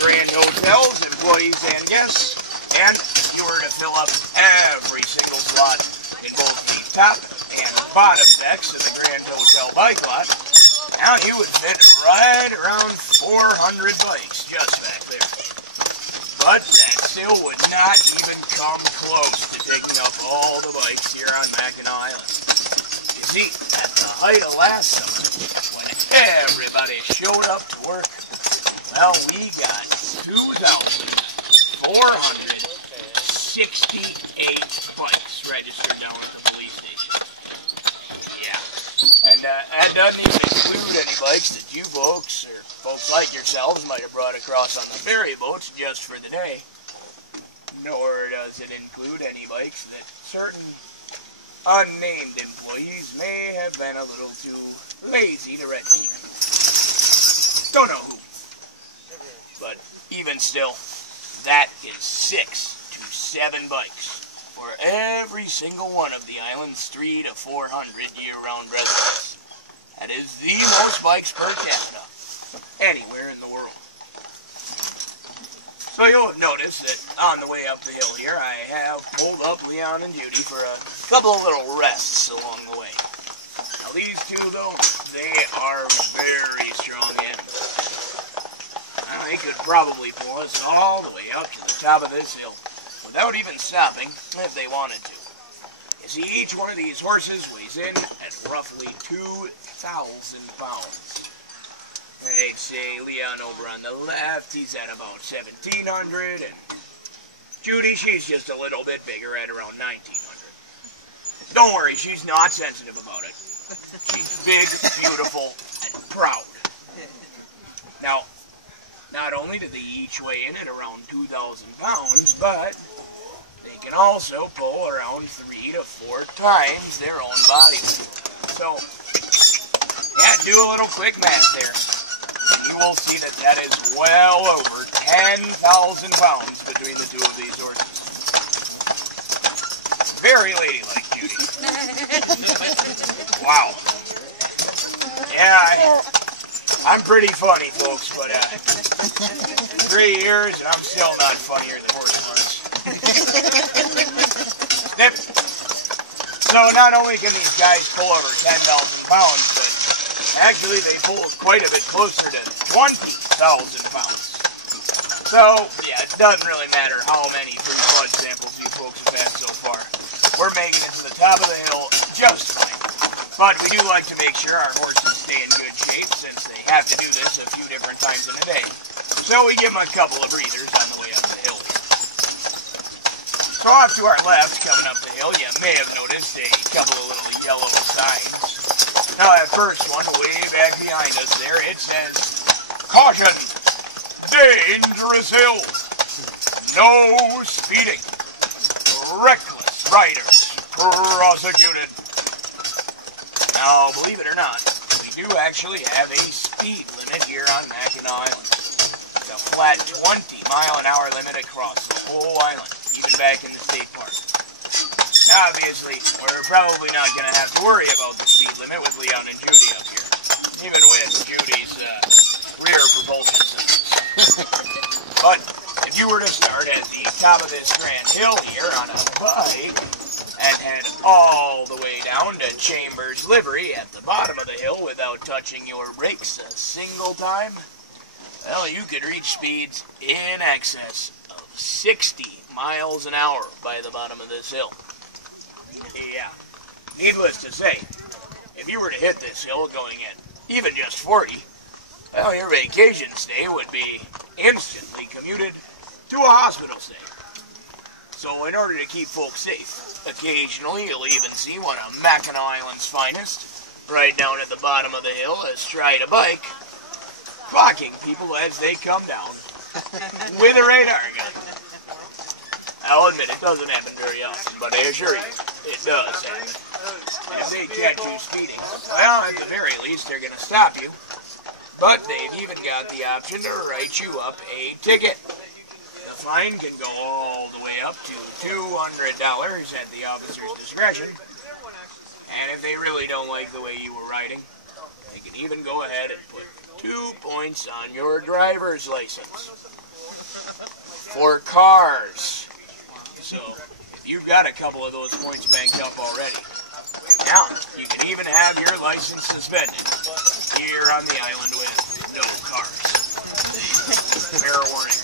Grand Hotel's employees and guests, and you were to fill up every single slot in both the top and bottom decks of the Grand Hotel bike lot, now you would fit right around 400 bikes just back there. But that still would not even come close to taking up all the bikes here on Mackinac Island. You see, at the height of last summer, when everybody showed up to work, well, we got 2,468 bikes registered down at the police station. Yeah, and that doesn't even include any bikes that you folks, or folks like yourselves, might have brought across on the ferry boats just for the day. Nor does it include any bikes that certain unnamed employees may have been a little too lazy to register. Don't know who. But even still, that is 6 to 7 bikes for every single one of the island's 300 to 400 year-round residents. That is the most bikes per capita anywhere in the world. So you'll have noticed that on the way up the hill here, I have pulled up Leon and Judy for a couple of little rests along the way. Now these two, though, they are very strong animals. Now, they could probably pull us all the way up to the top of this hill without even stopping if they wanted to. You see, each one of these horses weighs in at roughly 2,000 pounds. I'd say Leon over on the left, he's at about 1,700, and Judy, she's just a little bit bigger at around 1,900. Don't worry, she's not sensitive about it. She's big, beautiful, and proud. Now, not only do they each weigh in at around 2,000 pounds, but they can also pull around 3 to 4 times their own body weight. So, yeah, do a little quick math there, and you will see that that is well over 10,000 pounds between the two of these horses. Very ladylike, Judy. Wow. Yeah, I'm pretty funny, folks, but 3 years and I'm still not funnier than horse parts. So not only can these guys pull over 10,000 pounds, but actually they pull quite a bit closer to 20,000 pounds. So, yeah, it doesn't really matter how many free blood samples you folks have had so far. We're making it to the top of the hill just fine. But we do like to make sure our horses stay in good shape since they have to do this a few different times in a day. So we give them a couple of breathers on the way up the hill here. So off to our left, coming up the hill, you may have noticed a couple of little yellow signs. Now that first one, way back behind us there, it says, "Caution! Dangerous hill! No speeding! Reckless riders prosecuted." Now, believe it or not, we do actually have a speed limit here on Mackinac Island. It's a flat 20-mile-an-hour limit across the whole island, even back in the state park. Now, obviously, we're probably not going to have to worry about the speed limit with Leon and Judy up here, even with Judy's rear propulsion systems. But if you were to start at the top of this grand hill here on a bike, and head all the way down to Chambers Livery at the bottom of the hill without touching your brakes a single time, well, you could reach speeds in excess of 60 miles an hour by the bottom of this hill. Yeah, needless to say, if you were to hit this hill going at even just 40, well, your vacation stay would be instantly commuted to a hospital stay. So in order to keep folks safe, occasionally you'll even see one of Mackinac Island's finest, right down at the bottom of the hill astride a bike, clocking people as they come down with a radar gun. I'll admit it doesn't happen very often, but I assure you, it does happen. If they catch you speeding, well, at the very least they're going to stop you, but they've even got the option to write you up a ticket. The fine can go all the way up to $200 at the officer's discretion, and if they really don't like the way you were riding, they can even go ahead and put 2 points on your driver's license. for cars. So, if you've got a couple of those points banked up already, now you can even have your license suspended here on the island with no cars. Fair warning.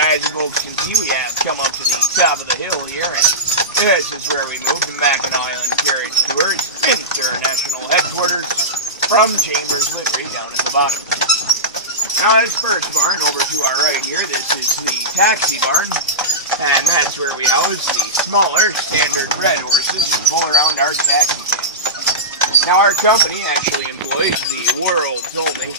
As you folks can see, we have come up to the top of the hill here, and this is where we move to Mackinac Island Carriage Tours International Headquarters from Chambers Livery down at the bottom. Now this first barn over to our right here, this is the taxi barn, and that's where we house the smaller standard red horses who pull around our taxi cabs. Now our company actually employs the world's only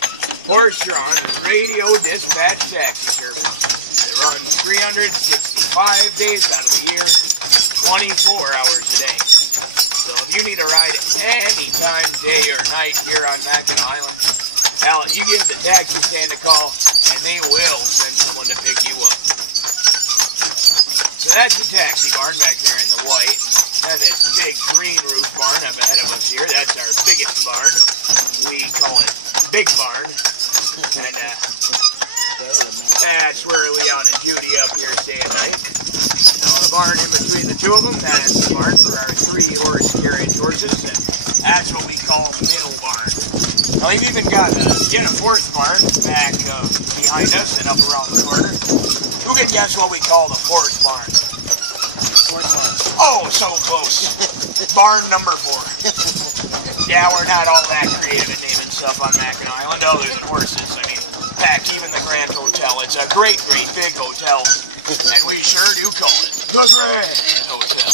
horse-drawn radio dispatch taxi service. It runs 365 days out of the year, 24 hours a day. So if you need a ride anytime, day or night here on Mackinac Island, now you give the taxi stand a call and they will send someone to pick you up. So that's the taxi barn back there in the white. And this big green roof barn up ahead of us here, that's our biggest barn. We call it Big Barn. And that's where Leon and Judy up here stay at night. Now the barn in between the two of them, that's the barn for our 3-horse carriage horses, and that's what we call Middle Barn. Now we've even got yet a 4th barn back behind us and up around the corner. Who can guess what we call the 4th barn? 4th barn. Oh, so close. Barn number 4. Yeah, we're not all that creative at naming stuff on Mackinac Island other than horses. I mean, heck, even the Grand Hotel. It's a great, great big hotel, and we sure do call it the Grand Hotel.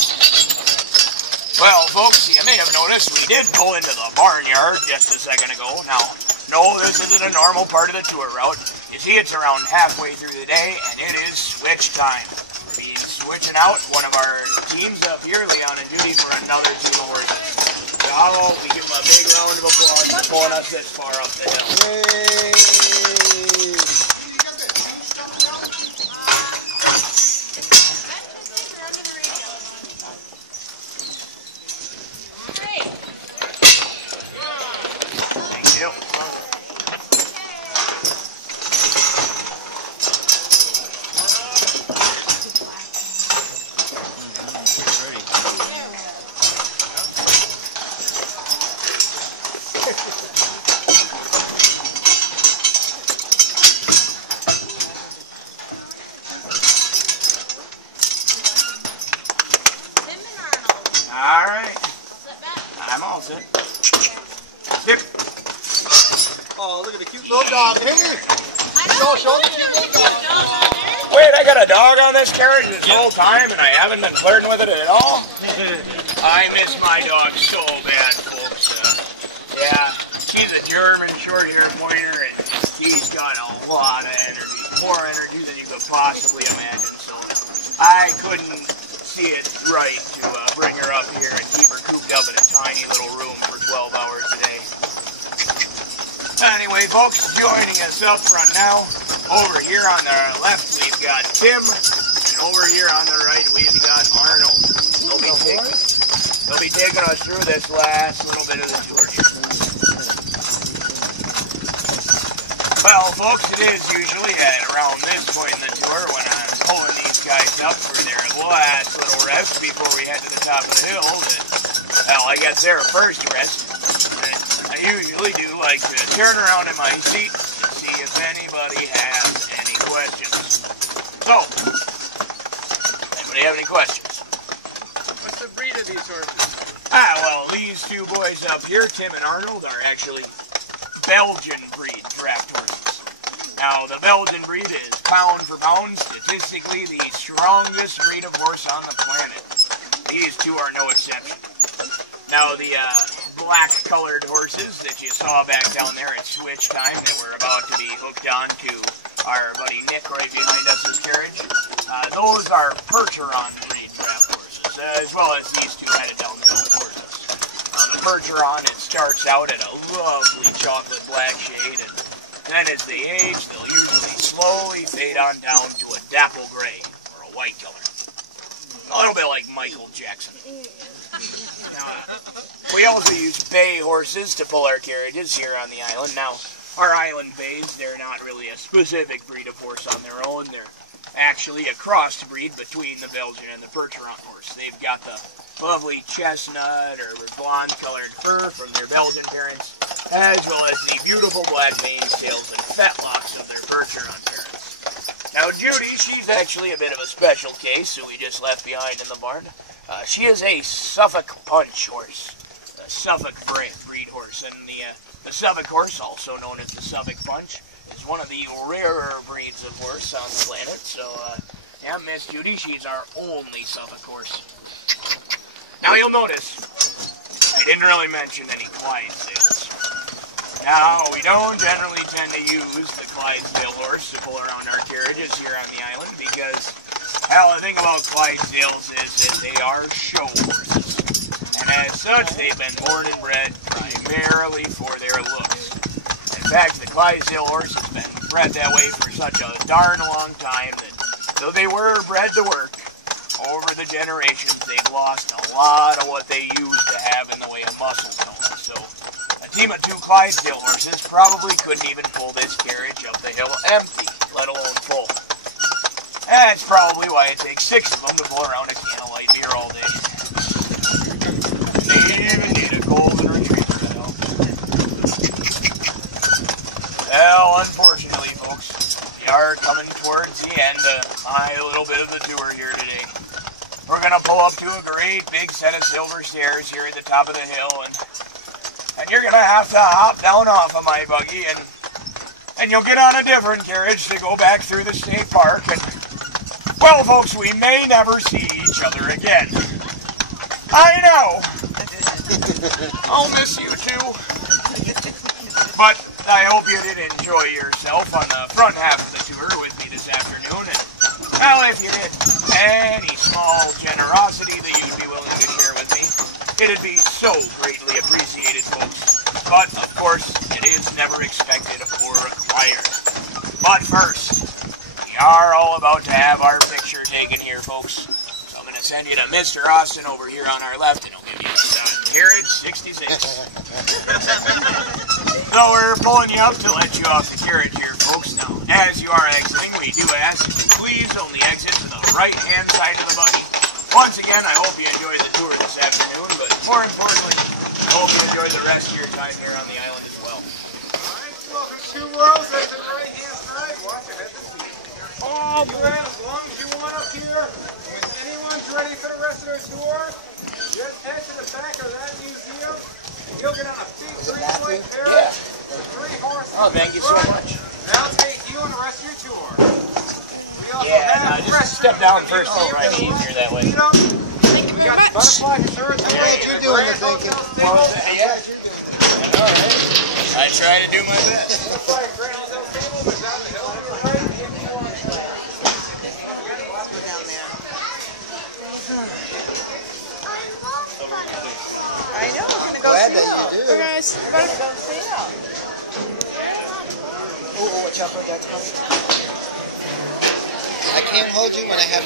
Well, folks, you may have noticed we did pull into the barnyard just a second ago. Now, no, this isn't a normal part of the tour route. You see, it's around halfway through the day, and it is switch time. We're being switching out one of our teams up here, Leon and Judy, for another team of horses. Bravo, we give them a big round of applause for pulling us this far up the hill. Yay! Oh, look at the cute little dog. Here. Show the cute little dog. Wait, I got a dog on this carriage this whole time and I haven't been flirting with it at all? I miss my dog so bad, folks. Yeah, he's a German short-haired pointer and he's got a lot of energy. More energy than you could possibly imagine. So I couldn't see it right to bring her up here and keep her cooped up in a tiny little room for 12 hours a day. Anyway, folks, joining us up front now, over here on the left we've got Tim, and over here on the right we've got Arnold. They'll be taking us through this last little bit of the tour here. Well, folks, it is usually at around this point in the tour when I'm pulling these guys up for their last little rest before we head to the top of the hill that, well, I guess their first rest. I usually do like to turn around in my seat to see if anybody has any questions. So, anybody have any questions? What's the breed of these horses? Well, these two boys up here, Tim and Arnold, are actually Belgian breed draft horses. Now, the Belgian breed is pound for pound, statistically the strongest breed of horse on the planet. These two are no exception. Now, the black-colored horses that you saw back down there at switch time that we're about to be hooked on to our buddy Nick right behind us his carriage, those are Percheron breed draft horses, as well as these two headed down the hill horses. The Percheron, it starts out at a lovely chocolate black shade, and then as they age, they'll usually slowly fade on down to a dapple gray, or a white color. A little bit like Michael Jackson. Now, we also use bay horses to pull our carriages here on the island. Now, our island bays. They're not really a specific breed of horse on their own. They're actually a crossbreed between the Belgian and the Percheron horse. They've got the lovely chestnut or blonde-colored fur from their Belgian parents, as well as the beautiful black manes, tails, and fetlocks of their Percheron parents. Now Judy, she's actually a bit of a special case who we just left behind in the barn. She is a Suffolk punch horse, a Suffolk breed horse, and the Suffolk horse, also known as the Suffolk punch, is one of the rarer breeds of horse on the planet. So, yeah, Miss Judy, she's our only Suffolk horse. Now you'll notice, I didn't really mention any Clydesdales. Now, we don't generally tend to use the Clydesdale horse to pull around our carriages here on the island because, hell, the thing about Clydesdales is that they are show horses. And as such, they've been born and bred primarily for their looks. In fact, the Clydesdale horse has been bred that way for such a darn long time that though they were bred to work, over the generations they've lost a lot of what they used to have in the way of muscle tone. So a team of 2 Clydesdale horses probably couldn't even pull this carriage up the hill empty, let alone full. That's probably why it takes 6 of them to pull around a can of light beer all day. They even need a golden retriever to help. Well, unfortunately, folks, we are coming towards the end of my little bit of the tour here today. We're going to pull up to a great big set of silver stairs here at the top of the hill, and you're going to have to hop down off of my buggy, and you'll get on a different carriage to go back through the state park, and, well, folks, we may never see each other again. I know. I'll miss you too. But I hope you did enjoy yourself on the front half of the tour with me this afternoon. And, well, if you did, any small generosity that you'd be willing to share with me, it'd be so greatly appreciated, folks. But, of course, it is never expected or required. But first, we are all about to have our picture taken here, folks. So I'm going to send you to Mr. Austin over here on our left, and he'll give you carriage 66. So we're pulling you up to let you off the carriage here, folks. Now, as you are exiting, we do ask that you please only exit to the right-hand side of the buggy. Once again, I hope you enjoyed the tour this afternoon, but more importantly, I hope you enjoyed the rest of your time here on the island as well. Alright, welcome to 2 Worlds. That's the right-hand side. Watch it at the seat. Oh, man, as long as you want up here, when anyone's ready for the rest of their tour, just head to the back of that museum, and you'll get on a big green-white carriage with 3 horses. Oh, thank you so much. That'll take you and the rest of your tour. We also Yeah, no, just step down first. It'll probably be easier that way. We got the butterfly conservatory. You're doing the thinking. Yeah. All right. I try to do my best. I know, we're gonna go see it. We're gonna go see it. Oh, watch out for that coming. I can't hold you when I have the